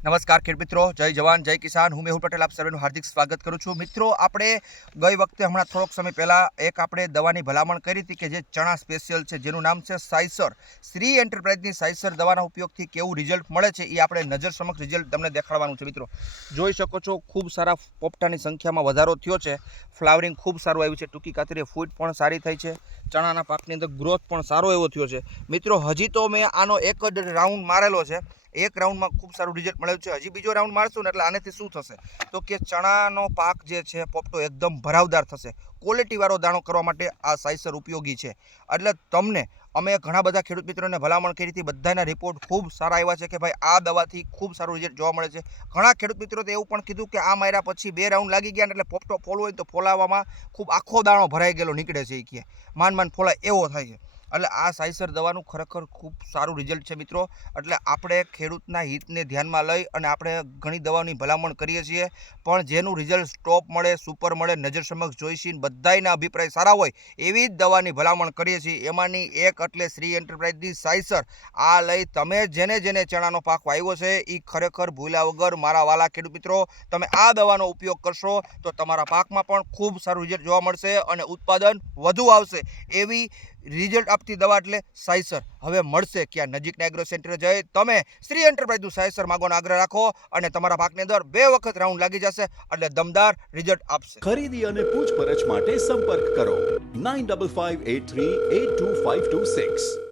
નમસ્કાર ખેડૂત મિત્રો, જય જવાન જય કિસાન. હું મેહુલ પટેલ આપ સર્વેનું હાર્દિક સ્વાગત કરું છું. મિત્રો, આપણે ગઈ વખતે હમણાં થોડોક સમય પહેલાં આપણે દવાની ભલામણ કરી હતી કે જે ચણા સ્પેશિયલ છે, જેનું નામ છે સાઇસર. શ્રી એન્ટરપ્રાઇઝની સાઇસર દવાના ઉપયોગથી કેવું રિઝલ્ટ મળે છે એ આપણે નજર સમક્ષ રિઝલ્ટ તમને દેખાડવાનું છે. મિત્રો, જોઈ શકો છો ખૂબ સારા પોપટાની સંખ્યામાં વધારો થયો છે. ફ્લાવરિંગ ખૂબ સારું આવ્યું છે. ટૂંકી કાતરીએ ફૂટ પણ સારી થઈ છે. ચણાના પાકની અંદર ગ્રોથ પણ સારો એવો થયો છે. મિત્રો, હજી તો મેં આનો એક જ રાઉન્ડ મારેલો છે. એક રાઉન્ડમાં ખૂબ સારું રિઝલ્ટ મળ્યું છે. હજી બીજો રાઉન્ડ મારશું ને એટલે આનેથી શું થશે તો કે ચણાનો પાક જે છે પોપટો એકદમ ભરાવદાર થશે. ક્વોલિટીવાળો દાણો કરવા માટે આ સાઇસર ઉપયોગી છે. એટલે તમને અમે ઘણા બધા ખેડૂત મિત્રોને ભલામણ કરી હતી. બધાના રિપોર્ટ ખૂબ સારા આવ્યા છે કે ભાઈ આ દવાથી ખૂબ સારું રિઝલ્ટ જોવા મળે છે. ઘણા ખેડૂત મિત્રો તો એવું પણ કીધું કે આ માર્યા પછી 2 રાઉન્ડ લાગી ગયા એટલે પોપટો ફોલવો હોય તો ફોલાવવામાં ખૂબ આખો દાણો ભરાઈ ગયેલો નીકળે છે. એ કે માંડ ફોલાય એવો થાય છે. એટલે આ સાઇસર દવાનું ખરેખર ખૂબ સારું રિઝલ્ટ છે. મિત્રો, એટલે આપણે ખેડૂતના હિતને ધ્યાનમાં લઈ અને આપણે ઘણી દવાની ભલામણ કરીએ છીએ, પણ જેનું રિઝલ્ટ સ્ટોપ મળે, સુપર મળે, નજર સમક્ષ જોઈશી, બધાના અભિપ્રાય સારા હોય એવી જ દવાની ભલામણ કરીએ છીએ. એમાંની એક એટલે શ્રી એન્ટરપ્રાઇઝની સાઇસર. આ લઈ તમે જેને ચણાનો પાક વાવ્યો છે એ ખરેખર ભૂલ્યા વગર મારા વાલા ખેડૂત મિત્રો તમે આ દવાનો ઉપયોગ કરશો તો તમારા પાકમાં પણ ખૂબ સારું રિઝલ્ટ જોવા મળશે અને ઉત્પાદન વધુ આવશે. એવી રિઝલ્ટ આપતી દવા એટલે સાઇસર હવે મળશે ક્યાં? નજીકના એગ્રો સેન્ટરે જઈ તમે શ્રી એન્ટરપ્રાઇઝનું સાઇસર માગવાનો આગ્રહ રાખો અને તમારા પાકની અંદર 2 વખત રાઉન્ડ લાગી જશે એટલે દમદાર રિઝલ્ટ આપશે. ખરીદી અને પૂછપરછ માટે સંપર્ક કરો 9558382526.